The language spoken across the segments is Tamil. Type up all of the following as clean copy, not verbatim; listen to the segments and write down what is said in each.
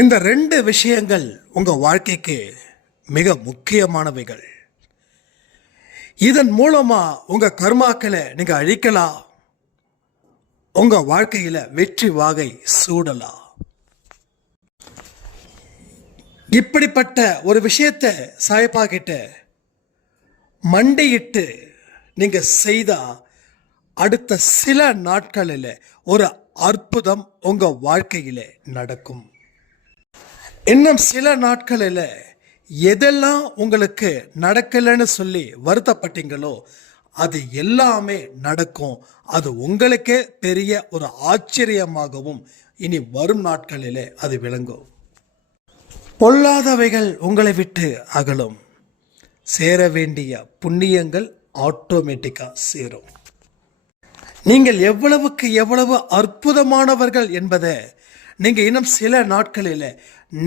இந்த ரெண்டு விஷயங்கள் உங்க வாழ்க்கைக்கு மிக முக்கியமானவைகள். இதன் மூலமா உங்க கர்மாக்களை நீங்க அழிக்கலாம், உங்க வாழ்க்கையில வெற்றி வாகை சூடலாம். இப்படிப்பட்ட ஒரு விஷயத்தை சாயப்பா கிட்ட மண்டியிட்டு நீங்க செய்தா அடுத்த சில நாட்களில் ஒரு அற்புதம் உங்க வாழ்க்கையில நடக்கும். இன்னும் சில நாட்களில் எதெல்லாம் உங்களுக்கு நடக்கலைன்னு சொல்லி வருத்தப்பட்டீங்களோ அது எல்லாமே நடக்கும். அது உங்களுக்கே பெரிய ஒரு ஆச்சரியமாகவும் இனி வரும் நாட்களிலே அது விளங்கும். பொல்லாதவைகள் உங்களை விட்டு அகலும். சேர வேண்டிய புண்ணியங்கள் ஆட்டோமேட்டிக்காக சேரும். நீங்கள் எவ்வளவுக்கு எவ்வளவு அற்புதமானவர்கள் என்பதை நீங்கள் இன்னும் சில நாட்களில்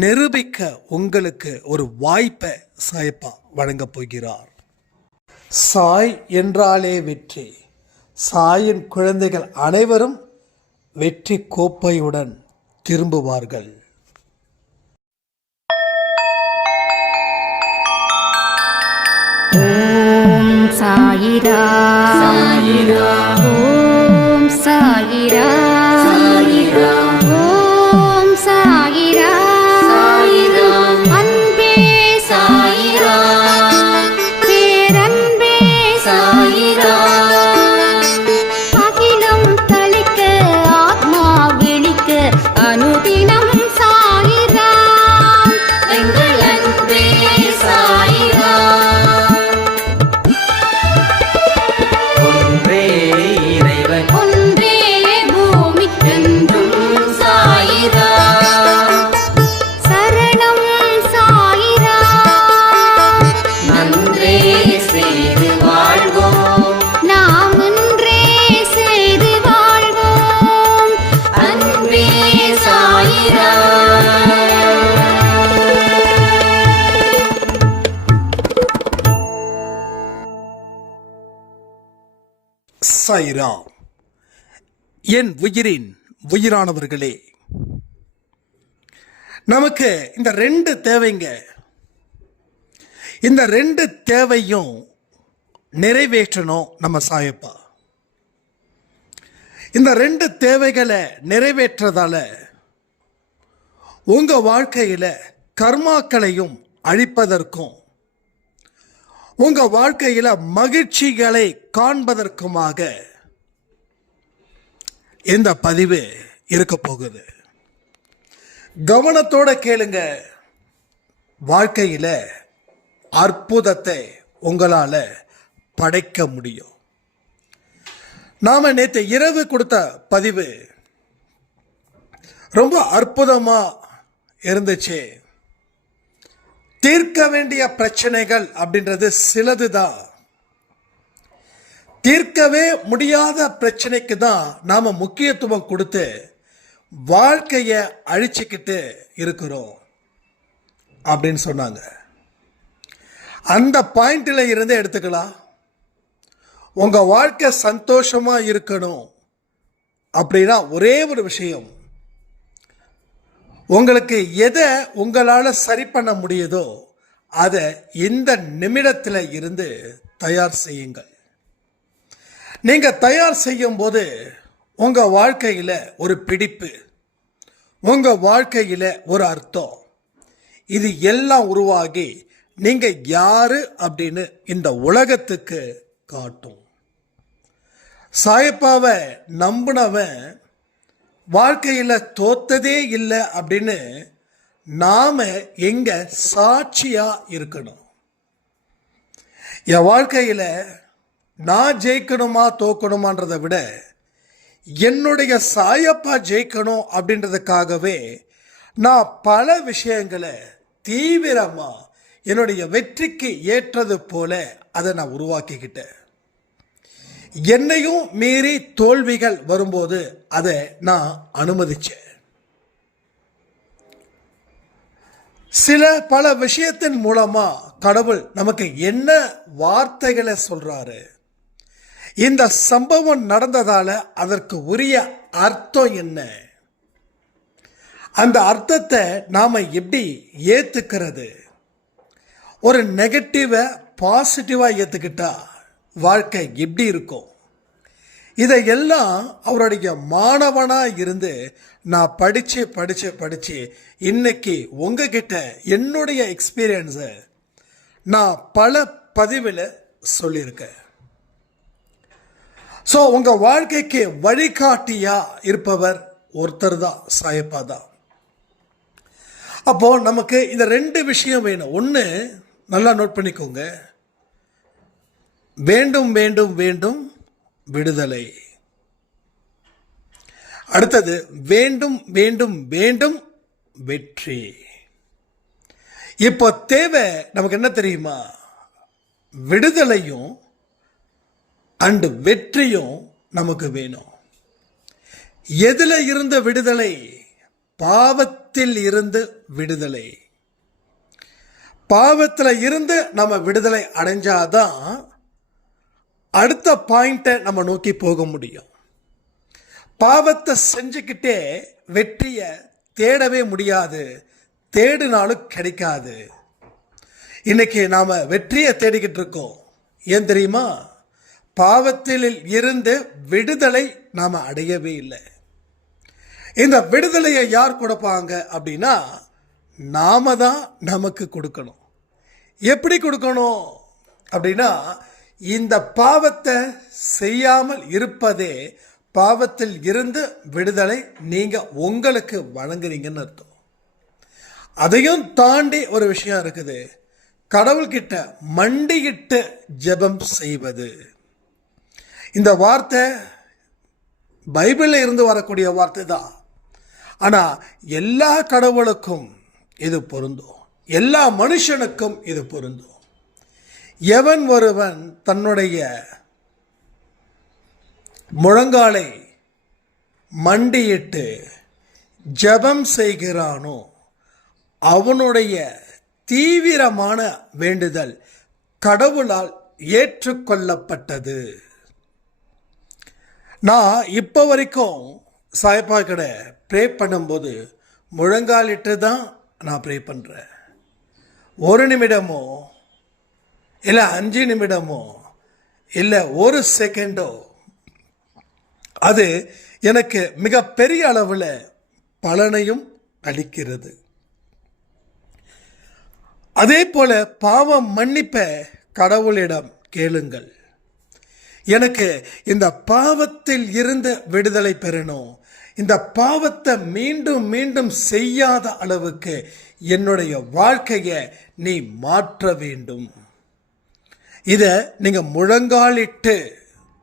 நிரூபிக்க உங்களுக்கு ஒரு வாய்ப்பை சாயப்பா வழங்கப் போகிறார். சாய் என்றாலே வெற்றி. சாயின் குழந்தைகள் அனைவரும் வெற்றி கோப்பையுடன் திரும்புவார்கள். ஓம் சாயிரா சாயிரா, ஓம் சாயிரா சாயிரா, ஓம் சாயிரா சாயிரா, அன்பே சாயிரா, பேரன்பே சாயிரா, அகிலம் தளிக்க ஆத்மா விழிக்க அனுதினம் சாயிரா, எங்கள் அன்பே சாயிரா. சாய்ராம். என் உயிரின் உயிரானவர்களே, நமக்கு இந்த ரெண்டு தேவைங்க. இந்த ரெண்டு தேவையும் நிறைவேற்றணும் நம்ம சாயப்பா. இந்த ரெண்டு தேவைகளை நிறைவேற்றதால உங்க வாழ்க்கையில கர்மாக்களையும் அழிப்பதற்கும் உங்க வாழ்க்கையில மகிழ்ச்சிகளை காண்பதற்குமாக இந்த பதிவு இருக்க போகுது. கவனத்தோட கேளுங்க. வாழ்க்கையில அற்புதத்தை உங்களால படைக்க முடியும். நாம நேற்று இரவு கொடுத்த பதிவு ரொம்ப அற்புதமா இருந்துச்சு. தீர்க்க வேண்டிய பிரச்சனைகள் அப்படின்றது சிலதுதான். தீர்க்கவே முடியாத பிரச்சனைக்கு தான் நாம முக்கியத்துவம் கொடுத்து வாழ்க்கையை அழிச்சுக்கிட்டு இருக்கிறோம் அப்படின்னு சொன்னாங்க. அந்த பாயிண்ட்ல இருந்து எடுத்துக்கலாம். உங்க வாழ்க்கை சந்தோஷமா இருக்கணும் அப்படின்னா ஒரே ஒரு விஷயம், உங்களுக்கு எதை உங்களால் சரி பண்ண முடியுதோ அதை இந்த நிமிடத்தில் இருந்து தயார் செய்யுங்கள். நீங்கள் தயார் செய்யும் போது உங்கள் வாழ்க்கையில் ஒரு பிடிப்பு, உங்கள் வாழ்க்கையில் ஒரு அர்த்தம், இது எல்லாம் உருவாகி நீங்கள் யாரு அப்படின்னு இந்த உலகத்துக்கு காட்டும். சாயப்பாவை நம்பினவன் வாழ்க்கையில் தோத்ததே இல்லை அப்படின்னு நாம எங்க சாட்சியா இருக்கணும். என் வாழ்க்கையில் நான் ஜெயிக்கணுமா தோக்கணுமான்றதை விட என்னுடைய சாயப்பா ஜெயிக்கணும் அப்படின்றதுக்காகவே நான் பல விஷயங்களை தீவிரமா என்னுடைய வெற்றிக்கு ஏற்றது போல அதை நான் உருவாக்கிக்கிட்டேன். என்னையும் மீறி தோல்விகள் வரும்போது அதை நான் அனுமதிச்சேன். பல விஷயத்தின் மூலமா கடவுள் நமக்கு என்ன வார்த்தைகளை சொல்றாரு, இந்த சம்பவம் நடந்ததால அதற்கு உரிய அர்த்தம் என்ன, அந்த அர்த்தத்தை நாம் எப்படி ஏற்றுக்கிறது? ஒரு நெகட்டிவை பாசிட்டிவாக ஏற்றுக்கிட்டா வாழ்க்கை எப்படி இருக்கும்? இதையெல்லாம் அவருடைய மாணவனாக இருந்து நான் படித்து இன்னைக்கு உங்ககிட்ட என்னுடைய எக்ஸ்பீரியன்ஸை நான் பல பதிவில் சொல்லியிருக்கேன். ஸோ உங்கள் வாழ்க்கைக்கு வழிகாட்டியாக இருப்பவர் ஒருத்தர் தான், சாயப்பா தான். அப்போது நமக்கு இந்த 2 விஷயம் வேணும். ஒன்று, நல்லா நோட் பண்ணிக்கோங்க, வேண்டும் வேண்டும் வேண்டும் விடுதலை. அடுத்தது, வேண்டும் வேண்டும் வேண்டும் வெற்றி. இப்போ தேவை நமக்கு என்ன தெரியுமா? விடுதலையும் அண்டு வெற்றியும் நமக்கு வேணும். எதில் இருந்த விடுதலை? பாவத்தில் இருந்து விடுதலை. பாவத்தில் இருந்து நம்ம விடுதலை அடைஞ்சாதான் அடுத்த பாயிண்ட்டை நம்ம நோக்கி போக முடியும். பாவத்தை செஞ்சுக்கிட்டே வெற்றியை தேடவே முடியாது, தேடினாலும் கிடைக்காது. இன்னைக்கு நாம் வெற்றியை தேடிக்கிட்டு இருக்கோம். ஏன் தெரியுமா? பாவத்தில் இருந்து விடுதலை நாம் அடையவே இல்லை. இந்த விடுதலையை யார் கொடுப்பாங்க அப்படின்னா நாம தான் நமக்கு கொடுக்கணும். எப்படி கொடுக்கணும் அப்படின்னா, இந்த பாவத்தை செய்யாமல் இருப்பதே பாவத்தில் இருந்து விடுதலை நீங்கள் உங்களுக்கு வழங்குறீங்கன்னு அர்த்தம். அதையும் தாண்டி ஒரு விஷயம் இருக்குது, கடவுள்கிட்ட மண்டியிட்டு ஜெபம் செய்வது. இந்த வார்த்தை பைபிளில் இருந்து வரக்கூடிய வார்த்தை தான். ஆனால் எல்லா கடவுளுக்கும் இது பொருந்தும், எல்லா மனுஷனுக்கும் இது பொருந்தும். எவன் ஒருவன் தன்னுடைய முழங்காலை மண்டியிட்டு ஜெபம் செய்கிறானோ அவனுடைய தீவிரமான வேண்டுதல் கடவுளால் ஏற்றுக்கொள்ளப்பட்டது. நான் இப்போ வரைக்கும் சாயப்பா கடை ப்ரே பண்ணும்போது முழங்காலிட்டு தான் நான் ப்ரே பண்ணுறேன். 1 நிமிடமோ இல்லை 5 நிமிடமோ இல்லை 1 செகண்டோ அது எனக்கு மிகப்பெரிய அளவில் பலனையும் அளிக்கிறது. அதே போல பாவம் மன்னிப்பை கடவுளிடம் கேளுங்கள். எனக்கு இந்த பாவத்தில் இருந்து விடுதலை பெறணும், இந்த பாவத்தை மீண்டும் மீண்டும் செய்யாத அளவுக்கு என்னுடைய வாழ்க்கையை நீ மாற்ற வேண்டும். இதை நீங்கள் முழங்காலிட்டு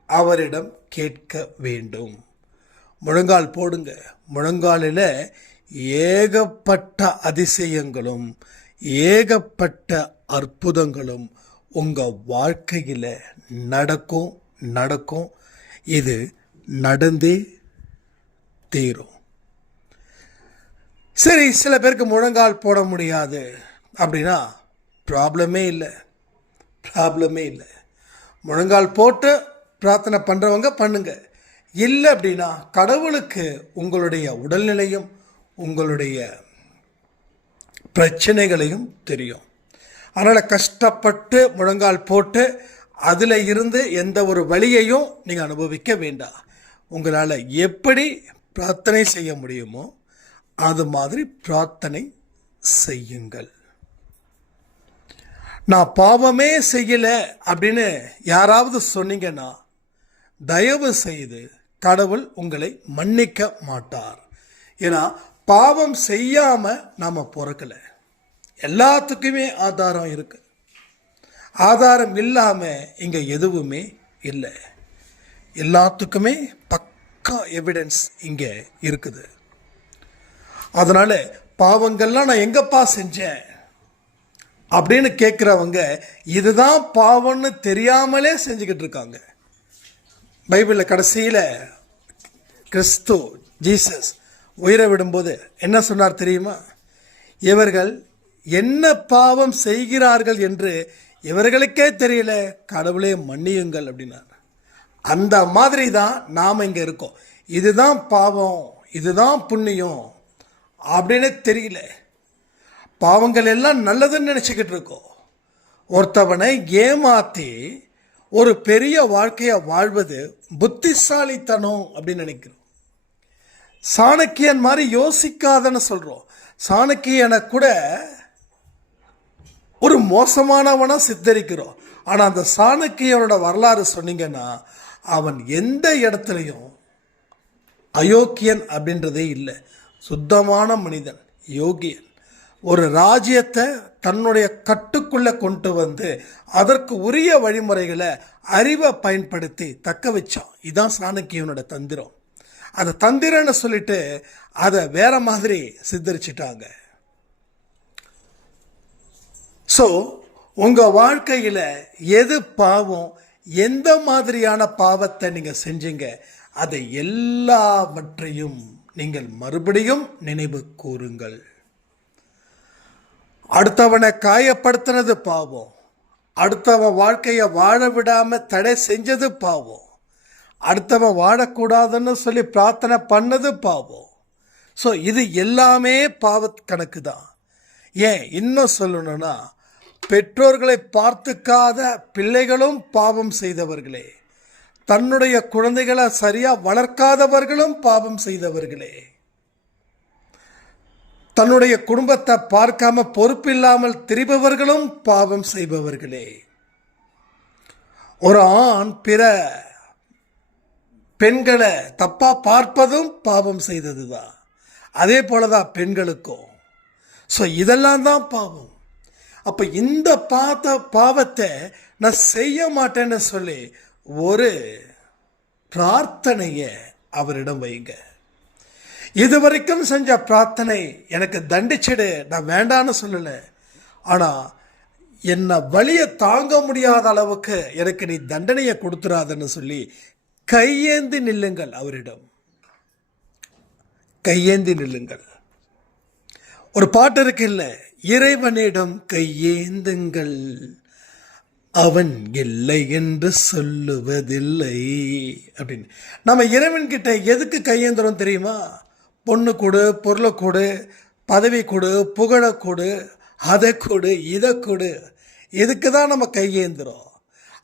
அவரிடம் கேட்க வேண்டும். முழங்கால் போடுங்க. முழங்காலில் ஏகப்பட்ட அதிசயங்களும் ஏகப்பட்ட அற்புதங்களும் உங்கள் வாழ்க்கையில் நடக்கும். இது நடந்தே தீரும். சரி, சில பேருக்கு முழங்கால் போட முடியாது அப்படின்னா ப்ராப்ளமே இல்லை. முழங்கால் போட்டு பிரார்த்தனை பண்ணுறவங்க பண்ணுங்க. இல்லை அப்படின்னா கடவுளுக்கு உங்களுடைய உடல்நிலையும் உங்களுடைய பிரச்சனைகளையும் தெரியும். அதனால் கஷ்டப்பட்டு முழங்கால் போட்டு அதில் இருந்து எந்த ஒரு வழியையும் நீங்கள் அனுபவிக்க வேண்டாம். உங்களால் எப்படி பிரார்த்தனை செய்ய முடியுமோ அது மாதிரி பிரார்த்தனை செய்யுங்கள். நான் பாவமே செய்யலை அப்படின்னு யாராவது சொன்னீங்கன்னா தயவு செய்து கடவுள் உங்களை மன்னிக்க மாட்டார். ஏன்னா பாவம் செய்யாமல் நாம் பிறக்கலை. எல்லாத்துக்குமே ஆதாரம் இருக்கு. ஆதாரம் இல்லாமல் இங்கே எதுவுமே இல்லை. எல்லாத்துக்குமே பக்கா எவிடன்ஸ் இங்கே இருக்குது. அதனால் பாவங்கள்லாம் நான் எங்கப்பா செஞ்சேன் அப்படின்னு கேட்குறவங்க இதுதான் பாவம்னு தெரியாமலே செஞ்சுக்கிட்டு இருக்காங்க. பைபிளில் கடைசியில் கிறிஸ்து ஜீசஸ் உயிரை விடும்போது என்ன சொன்னார் தெரியுமா? இவர்கள் என்ன பாவம் செய்கிறார்கள் என்று இவர்களுக்கே தெரியல, கடவுளே மன்னியுங்கள் அப்படின்னார். அந்த மாதிரி தான் நாம் இங்கே இருக்கோம். இதுதான் பாவம், இதுதான் புண்ணியம் அப்படின்னு தெரியல. பாவங்கள் எல்லாம் நல்லதுன்னு நினச்சிக்கிட்டு இருக்கோம். ஒருத்தவனை ஏமாற்றி ஒரு பெரிய வாழ்க்கையை வாழ்வது புத்திசாலித்தனம் அப்படின்னு நினைக்கிறோம். சாணக்கியன் மாதிரி யோசிக்காதன்னு சொல்கிறோம். சாணக்கியனை கூட ஒரு மோசமானவனா சித்தரிக்கிறோம். ஆனால் அந்த சாணக்கியனோட வரலாறு சொன்னீங்கன்னா அவன் எந்த இடத்துலையும் அயோக்கியன் அப்படின்றதே இல்லை. சுத்தமான மனிதன், யோகியன். ஒரு ராஜ்யத்தை தன்னுடைய கட்டுக்குள்ளே கொண்டு வந்து அதற்கு உரிய வழிமுறைகளை அறிவை பயன்படுத்தி தக்க வச்சான். இதுதான் சாணக்கியனோட தந்திரம். அதை தந்திரன்னு சொல்லிட்டு அதை வேற மாதிரி சித்தரிச்சிட்டாங்க. ஸோ உங்கள் வாழ்க்கையில் எது பாவம், எந்த மாதிரியான பாவத்தை நீங்கள் செஞ்சீங்க, அதை எல்லாவற்றையும் நீங்கள் மறுபடியும் நினைவு கூறுங்கள். அடுத்தவனை காயப்படுத்தினது பாவம், அடுத்தவன் வாழ்க்கையை வாழ விடாமல் தடை செஞ்சது பாவம், அடுத்தவன் வாழக்கூடாதுன்னு சொல்லி பிரார்த்தனை பண்ணது பாவம். ஸோ இது எல்லாமே பாவ கணக்கு தான். ஏன் இன்னும் சொல்லணும்னா, பெற்றோர்களை பார்த்துக்காத பிள்ளைகளும் பாவம் செய்தவர்களே, தன்னுடைய குழந்தைகளை சரியாக வளர்க்காதவர்களும் பாவம் செய்தவர்களே, தன்னுடைய குடும்பத்தை பார்க்காம பொறுப்பில்லாமல் திரிபவர்களும் பாவம் செய்பவர்களே. ஒரு ஆண் பிற பெண்களை தப்பா பார்ப்பதும் பாவம் செய்தது தான். அதே போலதான் பெண்களுக்கும். ஸோ இதெல்லாம் தான் பாவம். அப்போ இந்த பாவத்தை நான் செய்ய மாட்டேன்னு சொல்லி ஒரு பிரார்த்தனையை அவரிடம் வைங்க. இதுவரைக்கும் செஞ்ச பிரார்த்தனை எனக்கு தண்டிச்சிடு, நான் வேண்டான்னு சொல்லலை, ஆனால் என்னை வலியை தாங்க முடியாத அளவுக்கு எனக்கு நீ தண்டனையை கொடுத்துறாதுன்னு சொல்லி கையேந்தி நில்லுங்கள். அவரிடம் கையேந்தி நில்லுங்கள். ஒரு பாட்டு இருக்கு இல்லை, இறைவனிடம் கையேந்துங்கள், அவன் இல்லை என்று சொல்லுவதில்லை அப்படின்னு. நம்ம இறைவன்கிட்ட எதுக்கு கையேந்துறோம் தெரியுமா? பொண்ணு கொடு, பொருளை கொடு, பதவி கொடு, புகழை கொடு, அதை கொடு, இதை கொடு, இதுக்கு தான் நம்ம கையேந்துறோம்.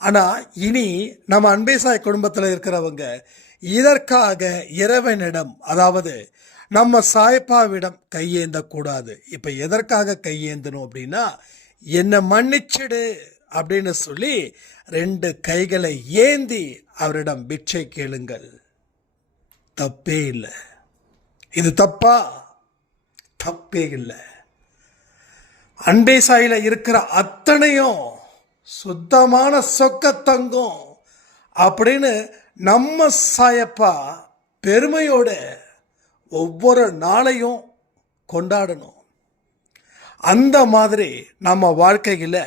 ஆனால் இனி நம்ம அன்பே சாய் குடும்பத்தில் இருக்கிறவங்க இதற்காக இறைவனிடம், அதாவது நம்ம சாய்ப்பாவிடம் கையேந்தக்கூடாது. இப்போ எதற்காக கையேந்தணும் அப்படின்னா, என்னை மன்னிச்சிடு அப்படின்னு சொல்லி 2 கைகளை ஏந்தி அவரிடம் பிட்சை கேளுங்கள். தப்பே இல்லை. இது தப்பா? தப்பே இல்லை. அன்பே சாயில இருக்கிற அத்தனையும் சுத்தமான சொக்கத்தங்கம் அப்படின்னு நம்ம சாயப்பா பெருமையோட ஒவ்வொரு நாளையும் கொண்டாடணும். அந்த மாதிரி நம்ம வாழ்க்கையில்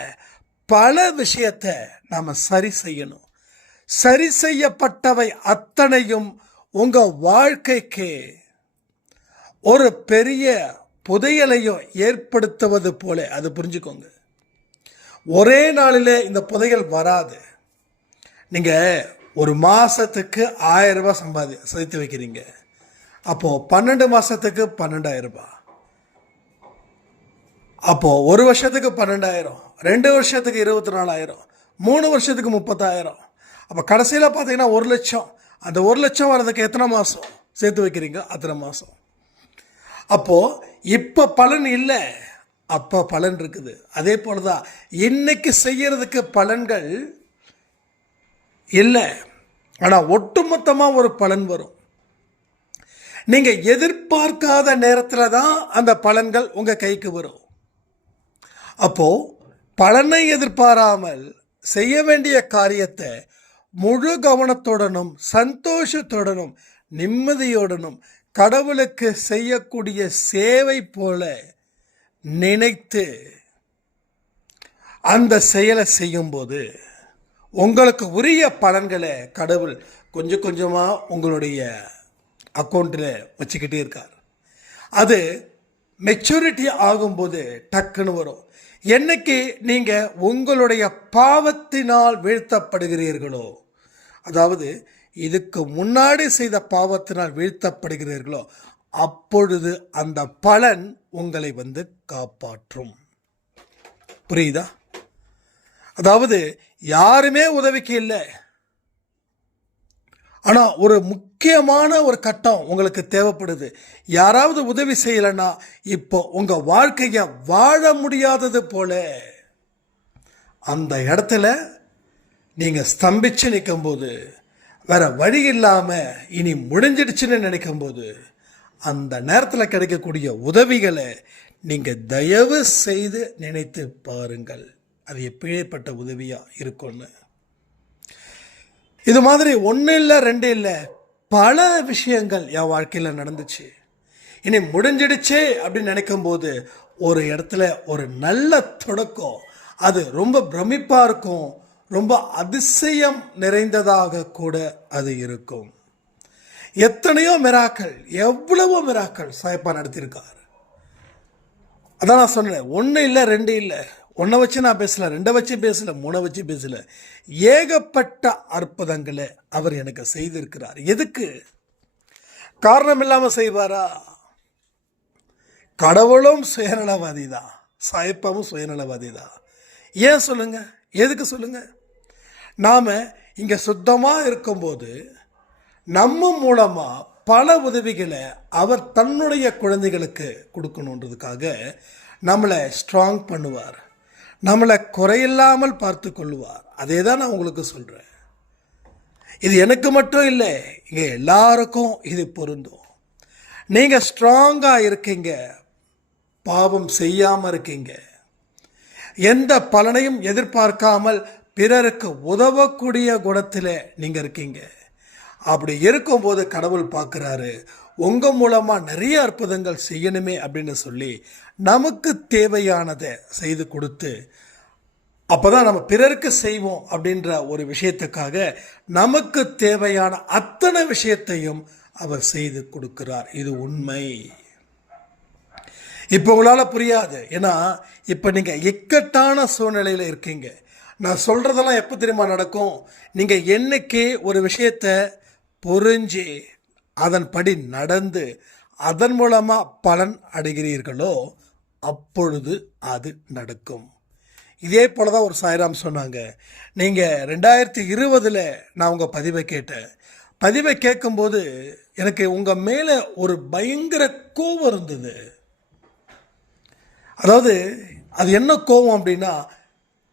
பல விஷயத்தை நாம் சரி செய்யணும். சரி செய்யப்பட்டவை அத்தனையும் உங்கள் வாழ்க்கைக்கு ஒரு பெரிய புதையலையும் ஏற்படுத்துவது போல, அது புரிஞ்சுக்கோங்க. ஒரே நாளில் இந்த புதையல் வராது. நீங்கள் ஒரு மாதத்துக்கு 1000 ரூபாய் சேர்த்து வைக்கிறீங்க. அப்போது 12 மாதத்துக்கு 12,000 ரூபாய். அப்போது ஒரு வருஷத்துக்கு 12,000, 2 வருஷத்துக்கு 24,000, 3 வருஷத்துக்கு 30,000. அப்போ கடைசியில் பார்த்தீங்கன்னா 1 லட்சம். அந்த 1 லட்சம் வர்றதுக்கு எத்தனை மாதம் சேர்த்து வைக்கிறீங்க? அத்தனை மாதம். அப்போது இப்போ பலன் இல்லை, அப்போ பலன் இருக்குது. அதே போல தான் இன்னைக்கு செய்யறதுக்கு பலன்கள் இல்லை, ஆனால் ஒட்டுமொத்தமாக ஒரு பலன் வரும். நீங்கள் எதிர்பார்க்காத நேரத்தில் தான் அந்த பலன்கள் உங்கள் கைக்கு வரும். அப்போது பலனை எதிர்பாராமல் செய்ய வேண்டிய காரியத்தை முழு கவனத்துடனும் சந்தோஷத்துடனும் நிம்மதியுடனும் கடவுளுக்கு செய்யக்கூடிய சேவை போல நினைத்து அந்த செயலை செய்யும்போது உங்களுக்கு உரிய பலன்களை கடவுள் கொஞ்சம் கொஞ்சமாக உங்களுடைய அக்கௌண்ட்டில் வச்சுக்கிட்டே இருக்கார். அது மெச்சூரிட்டி ஆகும்போது டக்குன்னு வரும். என்னைக்கு நீங்கள் உங்களுடைய பாவத்தினால் வீழ்த்தப்படுகிறீர்களோ, அதாவது இதுக்கு முன்னாடி செய்த பாவத்தினால் வீழ்த்தப்படுகிறீர்களோ, அப்பொழுது அந்த பலன் உங்களை வந்து காப்பாற்றும். புரியுதா? அதாவது யாருமே உதவிக்கு இல்லை, ஆனா ஒரு முக்கியமான ஒரு கட்டம் உங்களுக்கு தேவைப்படுது. யாராவது உதவி செய்யலைன்னா இப்போ உங்க வாழ்க்கைய வாழ முடியாதது போல அந்த இடத்துல நீங்க ஸ்தம்பிச்சு நிற்கும் போது, வேற வழி இல்லாம இனி முடிஞ்சிடுச்சுன்னு நினைக்கும் போது, அந்த நேரத்தில் கிடைக்கக்கூடிய உதவிகளை நீங்க தயவு செய்து நினைத்து பாருங்கள். அது எப்பேற்பட்ட உதவியா இருக்கும்னு. இது மாதிரி ஒன்று இல்லை ரெண்டு இல்லை, பல விஷயங்கள் என் வாழ்க்கையில் நடந்துச்சு. இனி முடிஞ்சிடுச்சே அப்படின்னு நினைக்கும் போது ஒரு இடத்துல ஒரு நல்ல தொடக்கம், அது ரொம்ப பிரமிப்பாக இருக்கும், ரொம்ப அதிசயம் நிறைந்ததாக கூட அது இருக்கும். எத்தனையோ மிராக்கள், எவ்வளவோ மிராக்கள் சாயப்பா நடத்தியிருக்கார். அதான் நான் சொன்னேன், ஒன்று இல்லை ரெண்டு இல்லை, ஒன்றை வச்சு நான் பேசல, ரெண்டை வச்சு பேசல, மூணை வச்சு பேசல, ஏகப்பட்ட அற்புதங்களை அவர் எனக்கு செய்திருக்கிறார். எதுக்கு? காரணம் இல்லாமல் செய்வாரா? கடவுளும் சுயநலவாதி தான், சாயப்பாவும் சுயநலவாதி தான். ஏன் சொல்லுங்க? எதுக்கு சொல்லுங்க? நாம இங்க சுத்தமா இருக்கும்போது நம்ம மூலமா பல உதவிகளை அவர் தன்னுடைய குழந்தைகளுக்கு கொடுக்கணுன்றதுக்காக நம்மளை ஸ்ட்ராங் பண்ணுவார், நம்மளை குறையில்லாமல் பார்த்து கொள்வார். அதே தான் நான் உங்களுக்கு சொல்றேன். இது எனக்கு மட்டும் இல்லை, இங்க எல்லாருக்கும் இது பொருந்தும். நீங்க ஸ்ட்ராங்கா இருக்கீங்க, பாவம் செய்யாம இருக்கீங்க, எந்த பலனையும் எதிர்பார்க்காமல் பிறருக்கு உதவக்கூடிய குணத்தில் நீங்க இருக்கீங்க. அப்படி இருக்கும்போது கடவுள் பார்க்குறாரு, உங்க மூலமா நிறைய அற்புதங்கள் செய்யணுமே அப்படின்னு சொல்லி நமக்கு தேவையானதை செய்து கொடுத்து, அப்போதான் நம்ம பிறருக்கு செய்வோம் அப்படின்ற ஒரு விஷயத்துக்காக நமக்கு தேவையான அத்தனை விஷயத்தையும் அவர் செய்து கொடுக்கிறார். இது உண்மை. இப்போ உங்களால் புரியாது, ஏன்னா இப்போ நீங்கள் இக்கட்டான சூழ்நிலையில் இருக்கீங்க. நான் சொல்கிறதெல்லாம் எப்போ தெரியுமா நடக்கும்? நீங்கள் என்னைக்கு ஒரு விஷயத்தை புரிஞ்சு அதன்படி நடந்து அதன் மூலமாக பலன் அடைகிறீர்களோ அப்பொழுது அது நடக்கும். இதே போல தான் ஒரு சாய்ராம் சொன்னாங்க. நீங்கள் 2020 நான் உங்கள் பதிவை கேட்டேன். பதிவை கேட்கும்போது எனக்கு உங்கள் மேலே ஒரு பயங்கர கோபம் இருந்தது. அதாவது அது என்ன கோபம் அப்படின்னா,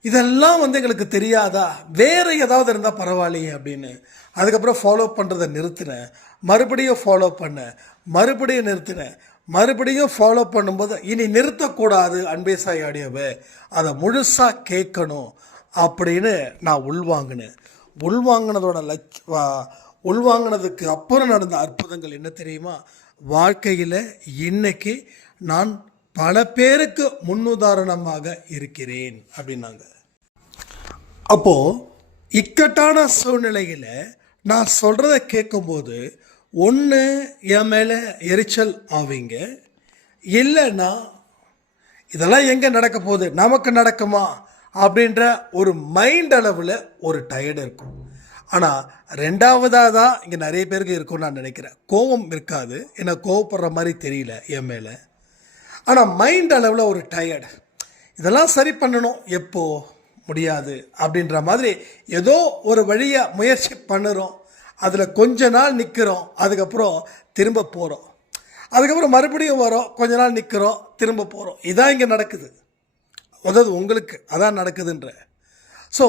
இதெல்லாம் வந்து எங்களுக்கு தெரியாதா, வேற ஏதாவது இருந்தால் பரவாயில்லையே அப்படின்னு. அதுக்கப்புறம் ஃபாலோ பண்ணுறதை நிறுத்தினேன், மறுபடியும் ஃபாலோ பண்ணேன், மறுபடியும் நிறுத்தினேன், மறுபடியும் ஃபாலோ பண்ணும்போது இனி நிறுத்தக்கூடாது, அன்பே சாய் ஆடியோவை அதை முழுசாக கேட்கணும் அப்படின்னு நான் உள்வாங்கினேன். உள்வாங்கினதுக்கு அப்புறம் நடந்த அற்புதங்கள் என்ன தெரியுமா? வாழ்க்கையில் இன்னைக்கு நான் பல பேருக்கு முன்னுதாரணமாக இருக்கிறேன் அப்படின்னாங்க. அப்போ இக்கட்டான சூழ்நிலையில் நான் சொல்றத கேட்கும்போது ஒன்று என் மேலே எரிச்சல் ஆவீங்க, இல்லைன்னா இதெல்லாம் எங்கே நடக்க போகுது, நமக்கு நடக்குமா அப்படின்ற ஒரு மைண்ட் அளவில் ஒரு டயர்டு இருக்கும். ஆனால் ரெண்டாவதாக தான் இங்கே நிறைய பேருக்கு இருக்கும்னு நான் நினைக்கிறேன். கோபம் இருக்காது, ஏன்னா கோவப்படுற மாதிரி தெரியல என் மேலே. ஆனால் மைண்ட் அளவில் ஒரு டயர்டு, இதெல்லாம் சரி பண்ணணும், எப்போ முடியாது அப்படின்ற மாதிரி ஏதோ ஒரு வழியை முயற்சி பண்ணுறோம். அதில் கொஞ்ச நாள் நிற்கிறோம், அதுக்கப்புறம் திரும்ப போகிறோம், அதுக்கப்புறம் மறுபடியும் வரோம், கொஞ்ச நாள் நிற்கிறோம், திரும்ப போகிறோம். இதான் இங்கே நடக்குது. அதாவது உங்களுக்கு அதான் நடக்குதுன்ற. ஸோ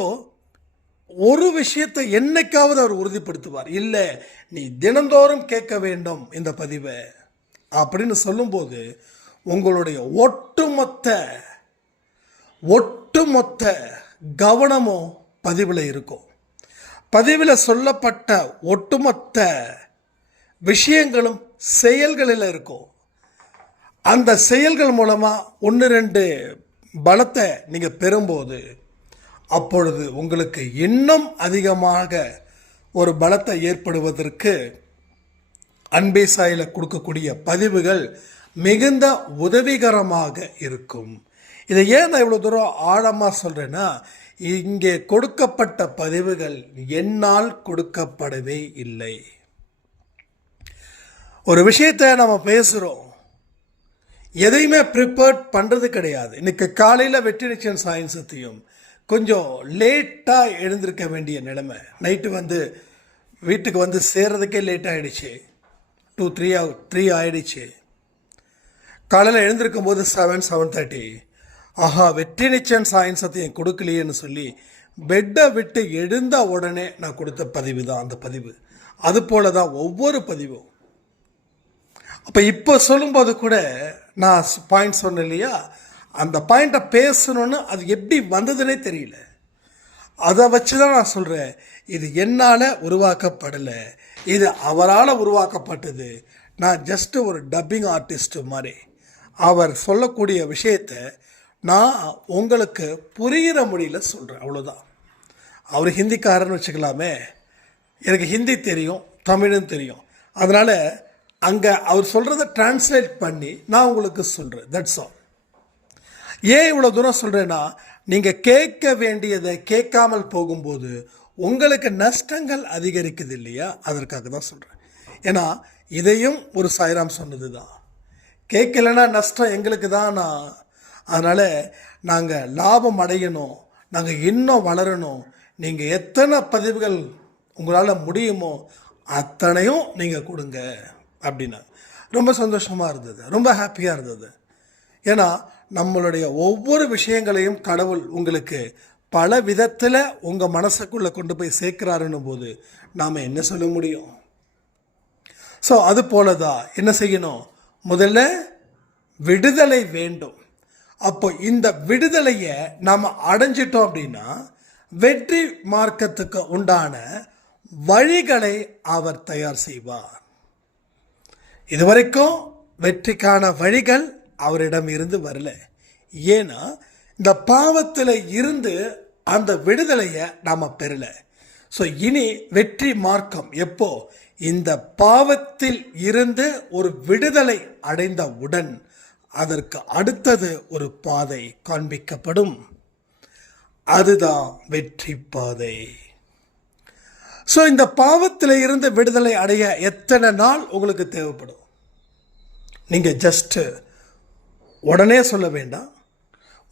ஒரு விஷயத்தை என்னைக்காவது அவர் உறுதிப்படுத்துவார், இல்லை நீ தினந்தோறும் கேட்க வேண்டும் இந்த பதிவை அப்படின்னு சொல்லும்போது உங்களுடைய ஒட்டுமொத்த கவனமும் பதிவில் இருக்கும். பதிவில் சொல்லப்பட்ட ஒட்டுமொத்த விஷயங்களும் செயல்களில் இருக்கும். அந்த செயல்கள் மூலமாக 1-2 பலத்தை நீங்கள் பெறும்போது அப்பொழுது உங்களுக்கு இன்னும் அதிகமாக ஒரு பலத்தை ஏற்படுவதற்கு அன்பே சாயில கொடுக்கக்கூடிய பதிவுகள் மிகுந்த உதவிகரமாக இருக்கும். இதை ஏன் நான் இவ்வளோ தூரம் ஆழமாக சொல்கிறேன்னா, இங்கே கொடுக்கப்பட்ட பதிவுகள் என்னால் கொடுக்கப்படவே இல்லை. ஒரு விஷயத்தை நம்ம பேசுகிறோம், எதையுமே ப்ரிப்பேர்ட் பண்ணுறது கிடையாது. இன்னைக்கு காலையில் வெற்றி நிச்சயம் சாயும் சத்தியம் கொஞ்சம் லேட்டாக எழுந்திருக்க வேண்டிய நிலைமை. நைட்டு வீட்டுக்கு சேர்றதுக்கே லேட் ஆகிடுச்சு. 2-3 ஆகிடுச்சு. காலையில் எழுந்திருக்கும் போது 7-7:30. ஆஹா, வெற்றி நிச்சயம் சாயும் சத்தியம் கொடுக்கலையேன்னு சொல்லி பெட்டை விட்டு எழுந்த உடனே நான் கொடுத்த பதிவு தான் அந்த பதிவு. அது போல தான் ஒவ்வொரு பதிவும். அப்போ இப்போ சொல்லும்போது கூட நான் பாயிண்ட் சொன்னேன் இல்லையா, அந்த பாயிண்ட்டை பேசணுன்னு அது எப்படி வந்ததுன்னே தெரியல. அதை வச்சு தான் நான் சொல்கிறேன், இது என்னால் உருவாக்கப்படலை, இது அவரால் உருவாக்கப்பட்டது. நான் ஜஸ்ட்டு ஒரு டப்பிங் ஆர்டிஸ்ட்டு மாதிரி அவர் சொல்லக்கூடிய விஷயத்தை நான் உங்களுக்கு புரிகிற மொழியில் சொல்கிறேன், அவ்வளோதான். அவர் ஹிந்திக்காரன்னு வச்சுக்கலாமே, எனக்கு ஹிந்தி தெரியும், தமிழும் தெரியும். அதனால் அங்கே அவர் சொல்கிறத டிரான்ஸ்லேட் பண்ணி நான் உங்களுக்கு சொல்கிறேன், தட்ஸ் ஆல். ஏன் இவ்வளோ தூரம் சொல்கிறேன்னா, நீங்கள் கேட்க வேண்டியதை கேட்காமல் போகும்போது உங்களுக்கு நஷ்டங்கள் அதிகரிக்குது இல்லையா, அதற்காக தான் சொல்கிறேன். ஏன்னா இதையும் ஒரு சாய்ராம் சொன்னது தான், கேட்கலைன்னா நஷ்டம் எங்களுக்கு தான். அதனால் நாங்கள் லாபம் அடையணும், நாங்கள் இன்னும் வளரணும். நீங்கள் எத்தனை பதிவுகள் உங்களால் முடியுமோ அத்தனையும் நீங்கள் கொடுங்க அப்படின்னா ரொம்ப சந்தோஷமாக இருந்தது, ரொம்ப ஹாப்பியாக இருந்தது. ஏன்னா நம்மளுடைய ஒவ்வொரு விஷயங்களையும் கடவுள் உங்களுக்கு பல விதத்தில் உங்கள் மனசுக்குள்ளே கொண்டு போய் சேர்க்கிறாருன்னும் போது நாம் என்ன சொல்ல முடியும்? ஸோ அது போல தான் என்ன செய்யணும், முதல்ல விடுதலை வேண்டும். அப்போ இந்த விடுதலையை நாம் அடைஞ்சிட்டோம் அப்படின்னா வெற்றி மார்க்கத்துக்கு உண்டான வழிகளை அவர் தயார் செய்வார். இதுவரைக்கும் வெற்றிக்கான வழிகள் அவரிடம் இருந்து வரல. ஏன்னா இந்த பாவத்தில் இருந்து அந்த விடுதலையை நாம் பெறல. ஸோ இனி வெற்றி மார்க்கம் எப்போ, இந்த பாவத்தில் இருந்து ஒரு விடுதலை அடைந்தவுடன் அதற்கு அடுத்தது ஒரு பாதை காண்பிக்கப்படும். அதுதான் வெற்றி பாதை. ஸோ இந்த பாவத்தில் இருந்து விடுதலை அடைய எத்தனை நாள் உங்களுக்கு தேவைப்படும்? நீங்கள் ஜஸ்ட்டு உடனே சொல்ல வேண்டாம்.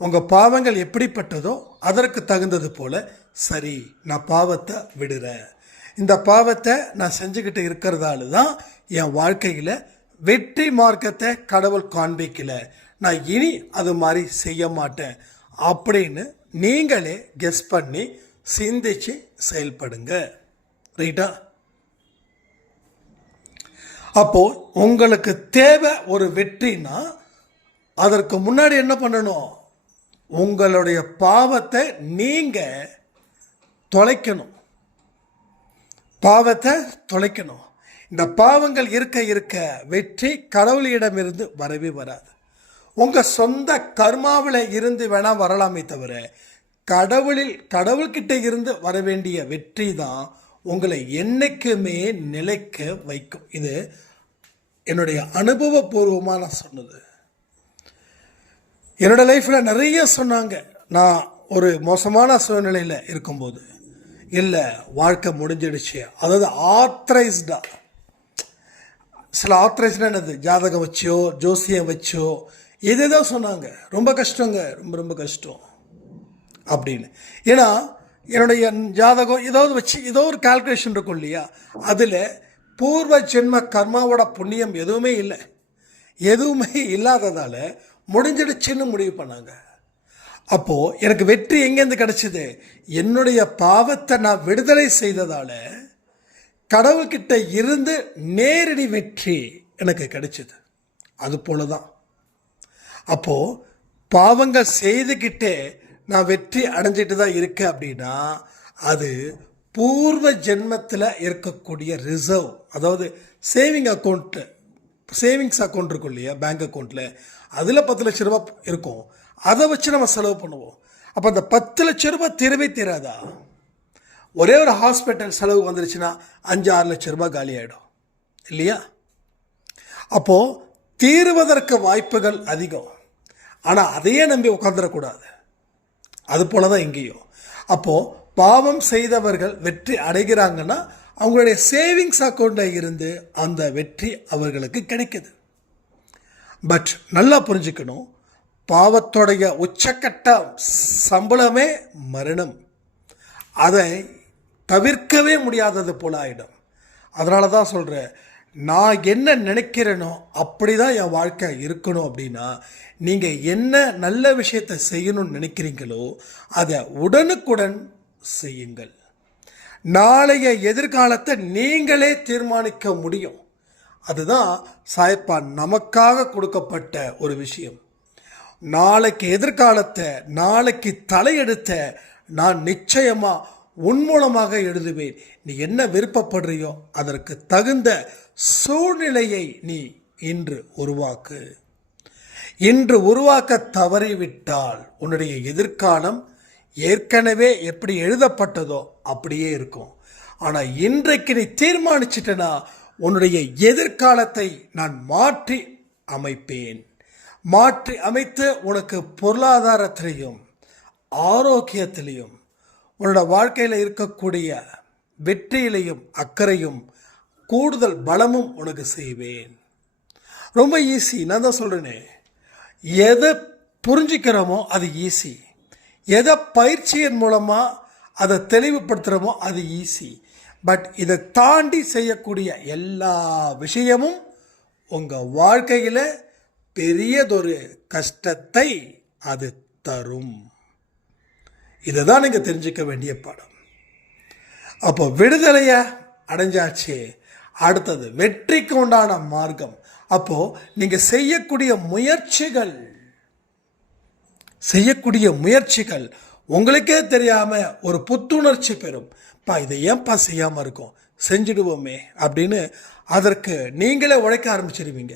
உங்கள் பாவங்கள் எப்படிப்பட்டதோ அதற்கு தகுந்தது போல், சரி நான் பாவத்தை விடுறேன், இந்த பாவத்தை நான் செஞ்சுக்கிட்டு இருக்கிறதால தான் என் வாழ்க்கையில் வெற்றி மார்க்கத்தை கடவுள் காண்பிக்கல, நான் இனி அது மாதிரி செய்ய மாட்டேன் அப்படின்னு நீங்களே கெஸ் பண்ணி சிந்திச்சு செயல்படுங்க. ரைட்டா? அப்போ உங்களுக்கு தேவை ஒரு வெற்றினா அதற்கு முன்னாடி என்ன பண்ணணும்? உங்களுடைய பாவத்தை நீங்க தொலைக்கணும். பாவத்தை தொலைக்கணும். இந்த பாவங்கள் இருக்க இருக்க வெற்றி கடவுளிடமிருந்து வரவே வராது. உங்கள் சொந்த கர்மாவில் இருந்து வேணால் வரலாமே தவிர கடவுள்கிட்ட இருந்து வர வேண்டிய வெற்றி தான் உங்களை என்னைக்குமே நிலைக்க வைக்கும். இது என்னுடைய அனுபவபூர்வமாக நான் சொன்னது. என்னோட லைஃப்பில் நிறைய சொன்னாங்க. நான் ஒரு மோசமான சூழ்நிலையில் இருக்கும்போது, இல்லை வாழ்க்கை முடிஞ்சிடுச்சு, அதாவது ஆத்தரைஸ்டா, சில ஆத்தரைஸ்டாக என்னது, ஜாதகம் வச்சோ ஜோசியம் வச்சோ எதோ சொன்னாங்க, ரொம்ப கஷ்டங்க, ரொம்ப ரொம்ப கஷ்டம் அப்படின்னு. ஏன்னா என்னுடைய ஜாதகம் ஏதாவது வச்சு ஏதோ ஒரு கால்குலேஷன் இருக்கும் இல்லையா, அதில் பூர்வ ஜென்ம கர்மாவோட புண்ணியம் எதுவுமே இல்லை. எதுவுமே இல்லாததால் முடிஞ்சிடுச்சுன்னு முடிவு பண்ணாங்க. அப்போது எனக்கு வெற்றி எங்கேருந்து கிடச்சிது? என்னுடைய பாவத்தை நான் விடுதலை செய்ததால் கடவுள்கிட்ட இருந்து நேரடி வெற்றி எனக்கு கிடைச்சிது. அது போல தான். அப்போது பாவங்கள் செய்துக்கிட்டே நான் வெற்றி அடைஞ்சிட்டு தான் இருக்கேன் அப்படின்னா அது பூர்வ ஜென்மத்தில் இருக்கக்கூடிய ரிசர்வ், அதாவது சேவிங்ஸ் அக்கௌண்ட் இருக்கும் இல்லையா, பேங்க் அக்கௌண்ட்டில், அதில் 10 லட்ச ரூபா இருக்கும். அதை வச்சு நம்ம செலவு பண்ணுவோம். அப்போ அந்த 10 லட்ச ரூபா திரும்பி தராதா? ஒரே ஒரு ஹாஸ்பிட்டல் செலவு வந்துருச்சுன்னா 5-6 லட்ச ரூபா காலி ஆகிடும் இல்லையா? அப்போது தீருவதற்கு வாய்ப்புகள் அதிகம். ஆனால் அதையே நம்பி உட்காந்துடக்கூடாது. அது போல தான் இங்கேயும். அப்போது பாவம் செய்தவர்கள் வெற்றி அடைகிறாங்கன்னா அவங்களுடைய சேவிங்ஸ் அக்கௌண்ட்டில் இருந்து அந்த வெற்றி அவர்களுக்கு கிடைக்குது. பட் நல்லா புரிஞ்சுக்கணும், பாவத்தோடைய உச்சக்கட்ட சம்பளமே மரணம். அதை தவிர்க்கவே முடியாதது போல ஆகிடும். அதனால தான் சொல்கிறேன், நான் என்ன நினைக்கிறேனோ அப்படி தான் என் வாழ்க்கை இருக்கணும். அப்படின்னா நீங்கள் என்ன நல்ல விஷயத்தை செய்யணும்னு நினைக்கிறீங்களோ அதை உடனுக்குடன் செய்யுங்கள். நாளைய எதிர்காலத்தை நீங்களே தீர்மானிக்க முடியும். அதுதான் சாயப்பா நமக்காக கொடுக்கப்பட்ட ஒரு விஷயம். நாளைக்கு எதிர்காலத்தை நாளைக்கு தலையெடுத்த நான் நிச்சயமாக உன் மூலமாக எழுதுவேன். நீ என்ன விருப்பப்படுறியோ அதற்கு தகுந்த சூழ்நிலையை நீ இன்று உருவாக்கு. இன்று உருவாக்க தவறிவிட்டால் உன்னுடைய எதிர்காலம் ஏற்கனவே எப்படி எழுதப்பட்டதோ அப்படியே இருக்கும். ஆனால் இன்றைக்கு நீ தீர்மானிச்சிட்டனா உன்னுடைய எதிர்காலத்தை நான் மாற்றி அமைப்பேன். மாற்றி அமைத்து உனக்கு பொருளாதாரத்திலையும் ஆரோக்கியத்திலையும் உன்னோட வாழ்க்கையில் இருக்கக்கூடிய வெற்றியிலையும் அக்கறையும் கூடுதல் பலமும் உனக்கு செய்வேன். ரொம்ப ஈஸி. நான் தான் சொல்கிறேனே, எதை புரிஞ்சுக்கிறோமோ அது ஈஸி, எதை பயிற்சியின் மூலமாக அதை தெளிவுபடுத்துகிறோமோ அது ஈஸி. பட் இதை தாண்டி செய்யக்கூடிய எல்லா விஷயமும் உங்கள் வாழ்க்கையில் பெரியதொரு கஷ்டத்தை அது தரும். இதை தான் நீங்கள் தெரிஞ்சுக்க வேண்டிய பாடம். அப்போ விடுதலையை அடைஞ்சாச்சு, அடுத்தது வெற்றிக்கு உண்டான மார்க்கம். அப்போது நீங்கள் செய்யக்கூடிய முயற்சிகள் உங்களுக்கே தெரியாமல் ஒரு புத்துணர்ச்சி பெறும். இதை ஏன்பா செய்யாமல் இருக்கோம், செஞ்சிடுவோமே அப்படின்னு அதற்கு நீங்களே உழைக்க ஆரம்பிச்சிடுவீங்க.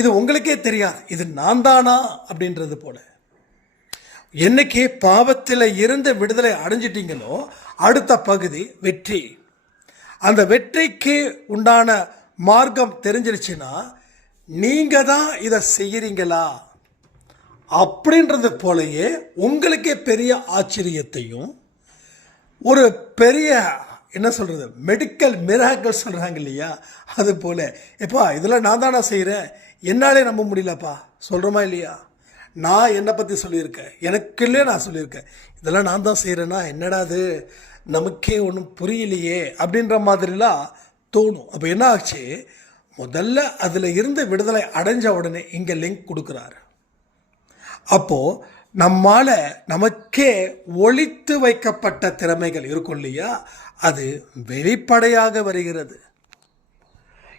இது உங்களுக்கே தெரியாது இது நான் தானா அப்படின்றது போல. என்னைக்கு பாவத்தில் இருந்து விடுதலை அடைஞ்சிட்டீங்களோ அடுத்த பகுதி வெற்றி. அந்த வெற்றிக்கு உண்டான மார்க்கம் தெரிஞ்சிருச்சுன்னா நீங்கள் தான் இதை செய்கிறீங்களா அப்படின்றது போலயே உங்களுக்கே பெரிய ஆச்சரியத்தையும் ஒரு பெரிய என்ன சொல்கிறது மெடிக்கல் மிராக்கிள் சொல்கிறாங்க இல்லையா, அது போல் எப்பா இதெல்லாம் நான் தானே செய்கிறேன், என்னாலே நம்ப முடியலப்பா சொல்கிறோமா இல்லையா. நான் என்னை பற்றி சொல்லியிருக்கேன், எனக்குள்ளே நான் சொல்லியிருக்கேன், இதெல்லாம் நான் தான் செய்கிறேன்னா என்னடா அது நமக்கே ஒன்றும் புரியலையே அப்படின்ற மாதிரிலாம் தோணும். அப்போ என்ன ஆச்சு, முதல்ல அதில் இருந்து விடுதலை அடைஞ்ச உடனே இங்கே லிங்க் கொடுக்குறாரு. அப்போது நம்மால் நமக்கே ஒளித்து வைக்கப்பட்ட திறமைகள் இருக்கும் இல்லையா, அது வெளிப்படையாக வருகிறது.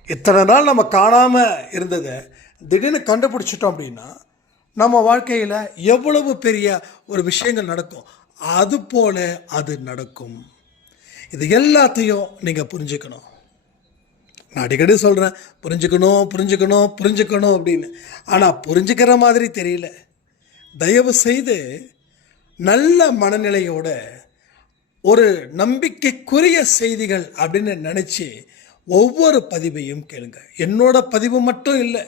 இத்தனை நாள் நம்ம காணாமல் இருந்ததை திடீர்னு கண்டுபிடிச்சிட்டோம் அப்படின்னா நம்ம வாழ்க்கையில் எவ்வளவு பெரிய ஒரு விஷயங்கள் நடக்கும், அது போல அது நடக்கும். இது எல்லாத்தையும் நீங்கள் புரிஞ்சுக்கணும். நான் அடிக்கடி சொல்கிறேன் புரிஞ்சுக்கணும் அப்படின்னு. ஆனால் புரிஞ்சுக்கிற மாதிரி தெரியல. தயவு செய்து நல்ல மனநிலையோட ஒரு நம்பிக்கைக்குரிய செய்திகள் அப்படின்னு நினச்சி ஒவ்வொரு பதிவையும் கேளுங்க. என்னோட பதிவு மட்டும் இல்லை,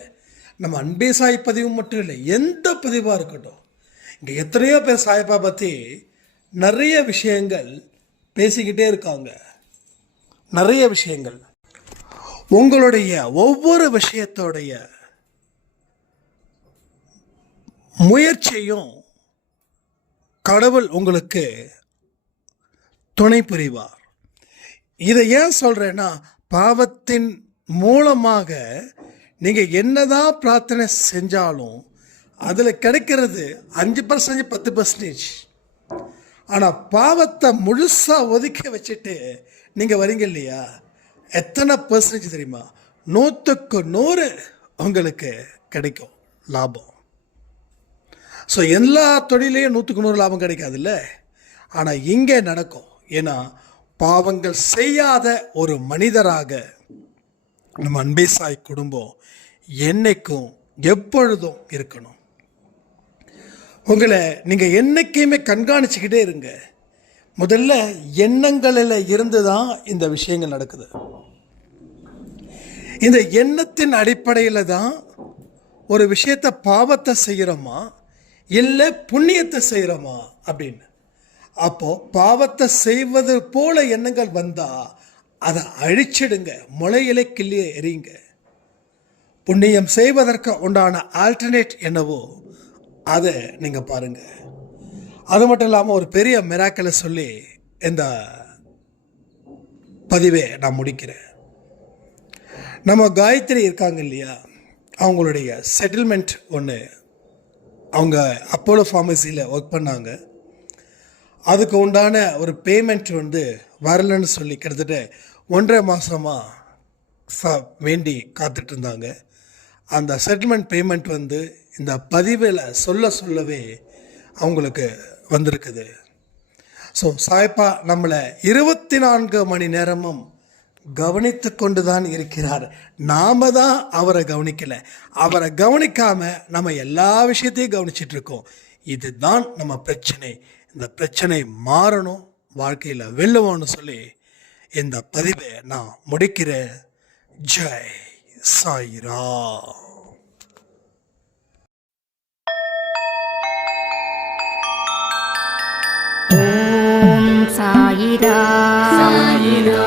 நம்ம அன்பே சாய் பதிவு மட்டும் இல்லை, எந்த பதிவாக இருக்கட்டும். இங்கே எத்தனையோ பேர் சாய்ப்பா பற்றி நிறைய விஷயங்கள் பேசிக்கிட்டே இருக்காங்க. நிறைய விஷயங்கள் உங்களுடைய ஒவ்வொரு விஷயத்தோடைய முயற்சியும் கடவுள் உங்களுக்கு துணை புரிவார். இதை ஏன் சொல்கிறேன்னா, பாவத்தின் மூலமாக நீங்கள் என்னதான் பிரார்த்தனை செஞ்சாலும் அதில் கிடைக்கிறது 5% 10%. ஆனால் பாவத்தை முழுசாக ஒதுக்கி வச்சுட்டு நீங்கள் வரீங்க இல்லையா, எத்தனை % தெரியுமா? 100க்கு 100 உங்களுக்கு கிடைக்கும் லாபம். ஸோ எல்லா தொழிலையும் 100க்கு 100 லாபம் கிடைக்காதுல்ல. ஆனால் இங்கே நடக்கும். ஏன்னா பாவங்கள் செய்யாத ஒரு மனிதராக நம்ம அன்பே சாய் குடும்பம் என்னைக்கும் எப்பொழுதும் இருக்கணும். உங்களை நீங்கள் என்னைக்குமே கண்காணிச்சுக்கிட்டே இருங்க. முதல்ல எண்ணங்களில் இருந்து தான் இந்த விஷயங்கள் நடக்குது. இந்த எண்ணத்தின் அடிப்படையில் தான் ஒரு விஷயத்தை பாவத்தை செய்கிறோமா இல்லை புண்ணியத்தை செய்கிறோமா அப்படின்னு. அப்போது பாவத்தை செய்வது போல எண்ணங்கள் வந்தால் அதை அழிச்சிடுங்க, முளையிலே கிள்ளிய எறியுங்க. புண்ணியம் செய்வதற்கு உண்டான ஆல்டர்னேட் என்னவோ அதை நீங்கள் பாருங்கள். அது மட்டும் இல்லாமல் ஒரு பெரிய மிராக்கலை சொல்லி இந்த பதிவை நான் முடிக்கிறேன். நம்ம காயத்ரி இருக்காங்க இல்லையா, அவங்களுடைய செட்டில்மெண்ட் ஒன்று, அவங்க அப்போலோ ஃபார்மசியில் ஒர்க் பண்ணாங்க. அதுக்கு உண்டான ஒரு பேமெண்ட் வரலன்னு சொல்லி கிட்டத்தட்ட 1.5 மாதமாக வேண்டி காத்துட்டு இருந்தாங்க. அந்த செட்டில்மெண்ட் பேமெண்ட் இந்த பதிவில் சொல்லவே அவங்களுக்கு வந்திருக்குது. ஸோ சாய்ப்பா நம்மளை 24 மணி நேரமும் கவனித்து கொண்டு தான் இருக்கிறார். நாம் தான் அவரை கவனிக்கலை. அவரை கவனிக்காமல் நம்ம எல்லா விஷயத்தையும் கவனிச்சிட்ருக்கோம். இதுதான் நம்ம பிரச்சனை. இந்த பிரச்சனை மாறணும், வாழ்க்கையில் வெல்லுவோன்னு சொல்லி இந்த பதிவை நான் முடிக்கிறேன். ஜெய் சாய்ராம். ஓம் சாயிரா. சாயிரா.